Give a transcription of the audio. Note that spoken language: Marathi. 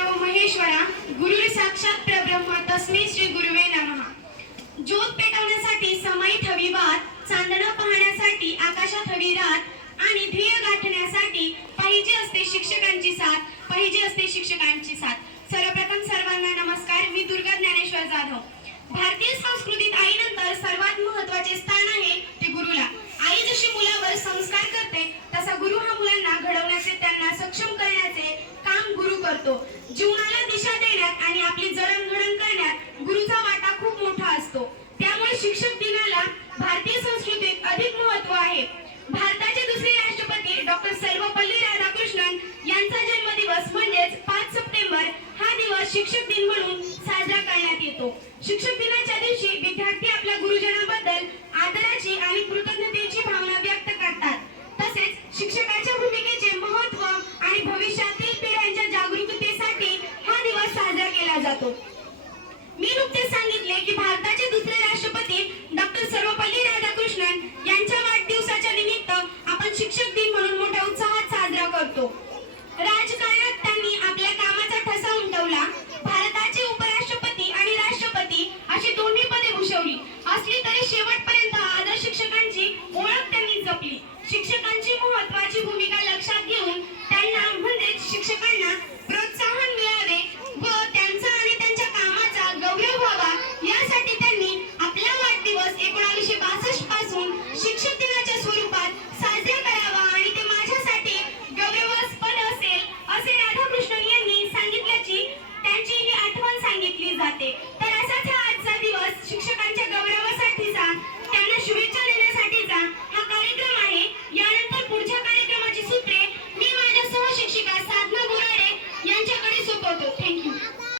देवो महेश्वरा गुरुर साक्षात परब्रह्म तस्मै श्री गुरुवे नमः. ज्योत पेटवण्यासाठी समाईत हवी वात चांदणं पाहण्यासाठी आकाशात हवी रात आणि ध्येय गाठण्यासाठी पाहिजे असते शिक्षकांची साथ पाहिजे असते शिक्षकांची साथ. सर्वप्रथम सर्वांना नमस्कार मी दुर्गा ज्ञानेश्वर जाधव. भारतीय संस्कृतीत आईनंतर सर्वात महत्त्वाचे करतो. जीवनाला दिशा देण्यात आणि आपली जडणघडण करण्यात गुरुचा वाटा खूप मोठा असतो. त्यामुळे शिक्षक दिनाला भारतीय संस्कृतीत अधिक महत्त्व आहे. भारताचे दुसरे राष्ट्रपती डॉक्टर सर्वपल्ली राधाकृष्णन यांचा जन्मदिवस म्हणजेच पाच सप्टेंबर हा दिवस शिक्षक दिन म्हणून साजरा करण्यात येतो. शिक्षक दिनाच्या दिवशी विद्यार्थी आपल्या गुरुजनांबद्दल आदराची आणि जातो. मी नुकतेच सांगितले की भारताचे दुसरे राष्ट्रपती डॉक्टर सर्वपल्ली राधाकृष्णन यांच्या वाढदिवसाच्या निमित्त आपण शिक्षक दिन म्हणून मोठ्या उत्साहात साजरा करतो. राजकारणात त्यांनी आपल्या कामाचा ठसा उमटवला. तर असाच हा आजचा दिवस शिक्षकांच्या गौरवासाठीचा त्यांना शुभेच्छा देण्यासाठीचा हा कार्यक्रम आहे. यानंतर पुढच्या कार्यक्रमाची सूत्रे मी माझ्या सहशिक्षिका साधना बोराडे यांच्याकडे सोपवतो. थँक्यू